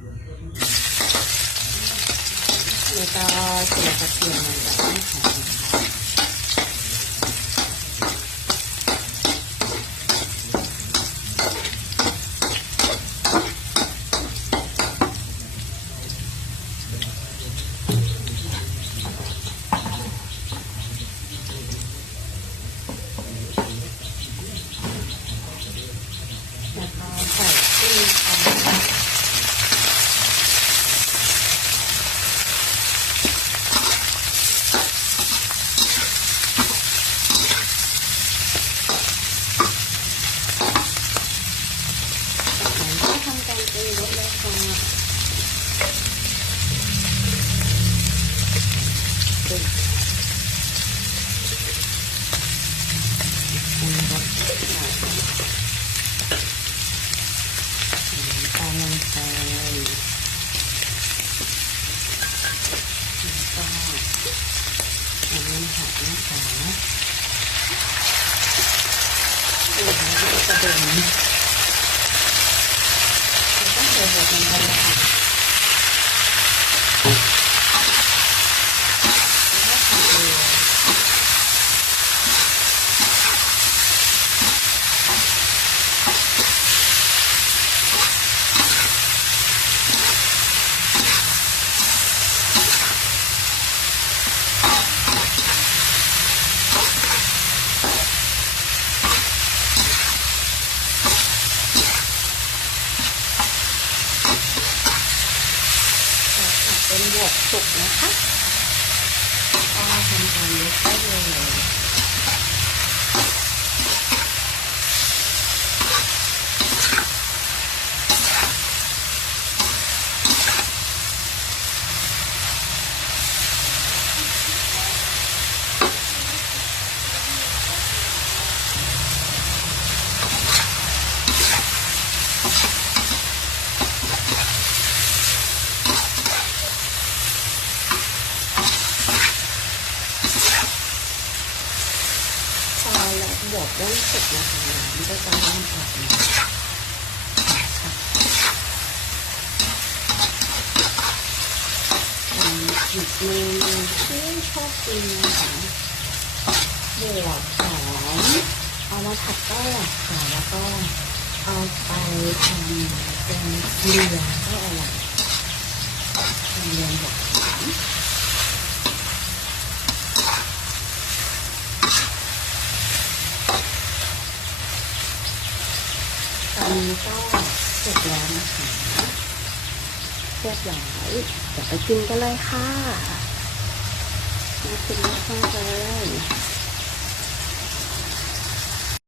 แล้วก็เสียกระเทียมมันจะไม่หอมนะคะแล้วก็ใส่กุ้งค่ะ ก็ทำการปรุงรสเลยค่ะปรุงปรุงรสค่ะตามลงไปแล้วก็ น้ำผักนะคะโอ้โหกระเด็นต้องใส่บดลงไปเลยค่ะแล้วก็ใส่เกลือ เป็นบวกสุกนะคะเอาทำการยกได้เลย แล้วบวกได้สุกนะคะน้ำก็จะเริ่มออกมาเป็นอีกเมนูที่ชอบกินนะคะบวกหอมเอามาผัดก็อร่อยค่ะแล้วก็เอาไปทำเป็นเรือก็อร่อยเป็นเรือบวกหอม อนนี้ก็เสร็จแล้วนะคะเรียบร้อยเดี๋ยวไปกินกันเลยค่ะมากินกันเลย